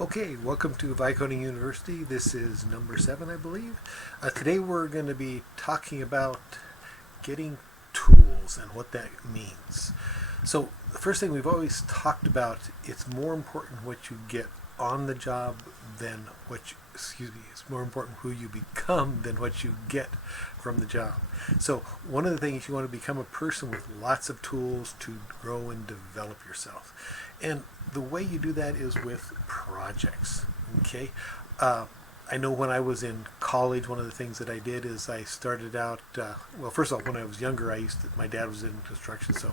Okay, welcome to Vicoding University. This is number 7, I believe. Today we're going to be talking about getting tools and what that means. So the first thing we've always talked about, it's more important what you get on the job than it's more important who you become than what you get from the job. So one of the things, you want to become a person with lots of tools to grow and develop yourself. And the way you do that is with projects. Okay, I know when I was in college, one of the things that I did is I started out. Well, first off, when I was younger, my dad was in construction, so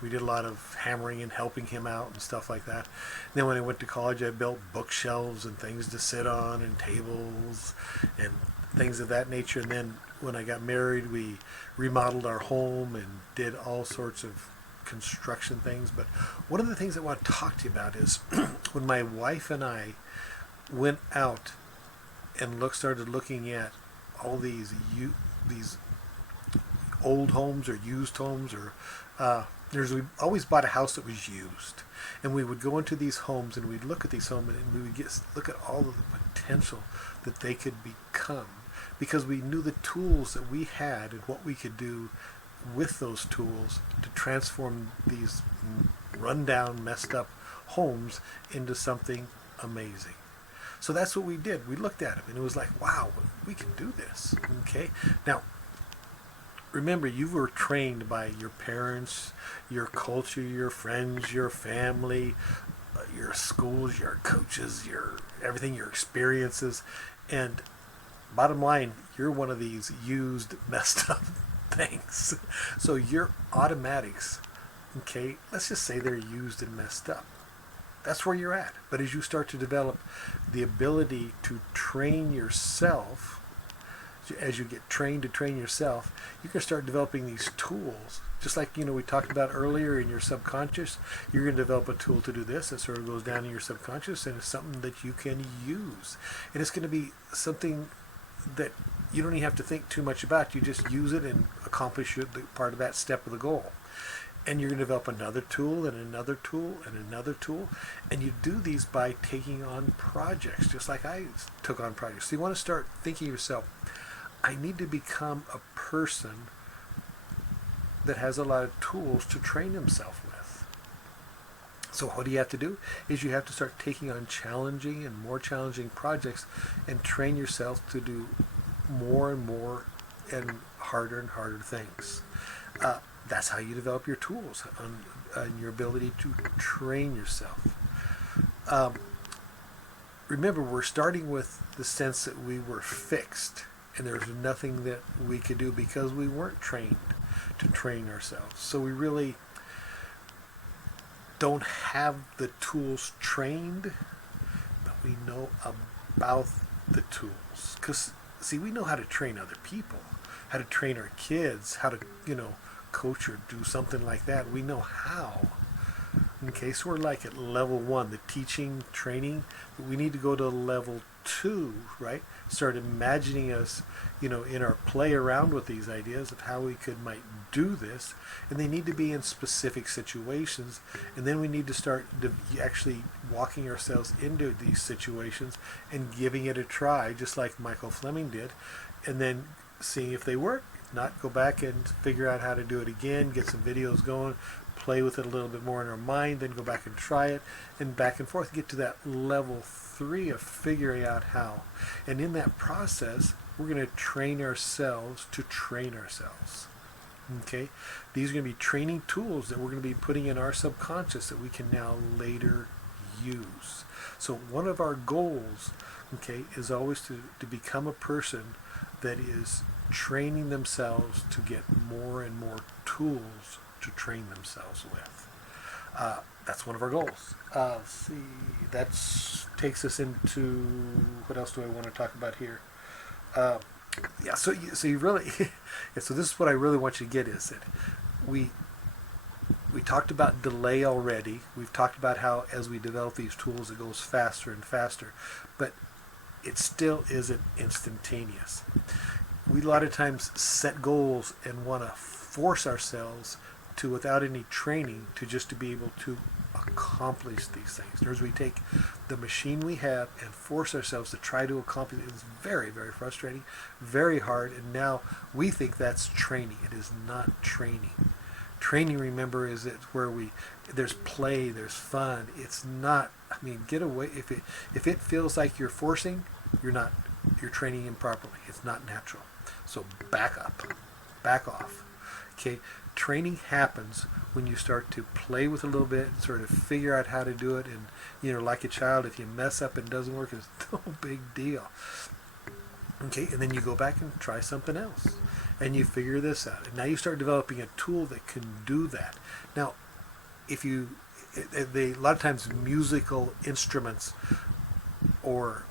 we did a lot of hammering and helping him out and stuff like that. And then when I went to college, I built bookshelves and things to sit on and tables and things of that nature. And then when I got married, we remodeled our home and did all sorts of construction things. But one of the things I want to talk to you about is when my wife and I went out and started looking at all these old homes or used homes, or we always bought a house that was used, and we would go into these homes and we'd look at these homes and we would look at all of the potential that they could become, because we knew the tools that we had and what we could do with those tools to transform these rundown, messed up homes into something amazing. So that's what we did. We looked at them and it was like, wow, we can do this. Okay. Now, remember, you were trained by your parents, your culture, your friends, your family, your schools, your coaches, your everything, your experiences. And bottom line, you're one of these used, messed up things. So your automatics, okay, let's just say they're used and messed up. That's where you're at. But as you start to develop the ability to train yourself, as you get trained to train yourself, you can start developing these tools. Just like we talked about earlier in your subconscious, you're going to develop a tool to do this. It sort of goes down in your subconscious, and it's something that you can use. And it's going to be something that you don't even have to think too much about. You just use it and accomplish part of that step of the goal. And you're going to develop another tool and another tool and another tool. And you do these by taking on projects, just like I took on projects. So you want to start thinking to yourself, I need to become a person that has a lot of tools to train himself with. So what do you have to do? Is you have to start taking on challenging and more challenging projects and train yourself to do more and more and harder things. That's how you develop your tools and your ability to train yourself. Remember, we're starting with the sense that we were fixed and there's nothing that we could do because we weren't trained to train ourselves. So we really don't have the tools trained, but we know about the tools. Because, see, we know how to train other people, how to train our kids, how to, coach or do something like that. We know how. Okay, so we're like at level 1, the teaching, training, but we need to go to level 2, right? Start imagining us, in our play around with these ideas of how we might do this, and they need to be in specific situations, and then we need to start actually walking ourselves into these situations and giving it a try, just like Michael Fleming did, and then seeing if they work. Not go back and figure out how to do it again, get some videos going, play with it a little bit more in our mind, then go back and try it, and back and forth, get to that level 3 of figuring out how. And in that process, we're going to train ourselves to train ourselves. Okay? These are going to be training tools that we're going to be putting in our subconscious that we can now later use. So one of our goals, okay, is always to become a person that is training themselves to get more and more tools to train themselves with. That's one of our goals. Let's see, that takes us into, what else do I want to talk about here? So you really, yeah, so this is what I really want you to get, is that we talked about delay already. We've talked about how as we develop these tools it goes faster and faster, but it still isn't instantaneous. We a lot of times set goals and want to force ourselves to, without any training, to just to be able to accomplish these things. In other words, we take the machine we have and force ourselves to try to accomplish it. It's very, very frustrating, very hard, and now we think that's training. It is not training. Training, remember, is it where there's play, there's fun. It's not. I mean, get away. If it feels like you're forcing, you're training improperly. It's not natural. So back up, back off. Okay, training happens when you start to play with a little bit and sort of figure out how to do it. And like a child, if you mess up and it doesn't work, it's no big deal. Okay, and then you go back and try something else, and you figure this out. And now you start developing a tool that can do that. Now, a lot of times musical instruments or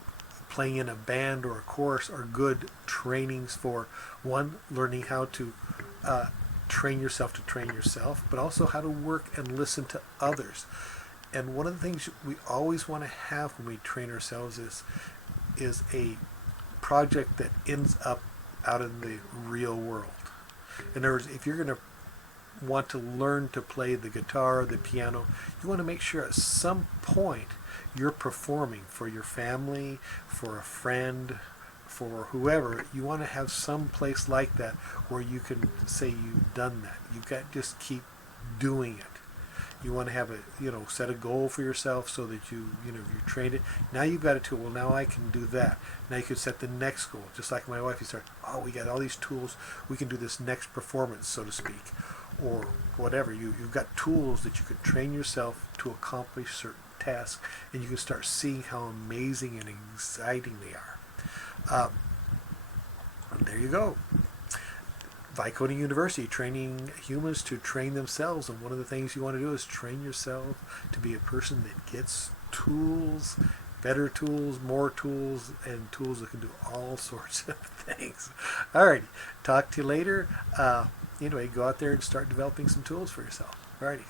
playing in a band or a chorus are good trainings for, one, learning how to train yourself to train yourself, but also how to work and listen to others. And one of the things we always want to have when we train ourselves is a project that ends up out in the real world. In other words, if you're going to want to learn to play the guitar or the piano, you want to make sure at some point you're performing for your family, for a friend, for whoever. You want to have some place like that where you can say you've done that. You've got to just keep doing it. You want to have set a goal for yourself so that you trained it. Now you've got a tool. Well, now I can do that. Now you can set the next goal. Just like my wife, you start, we got all these tools. We can do this next performance, so to speak, or whatever. You've got tools that you can train yourself to accomplish certain tasks, and you can start seeing how amazing and exciting they are. And there you go. Vicoding University, training humans to train themselves. And one of the things you want to do is train yourself to be a person that gets tools, better tools, more tools, and tools that can do all sorts of things. Alrighty, talk to you later. Anyway, go out there and start developing some tools for yourself. Alrighty.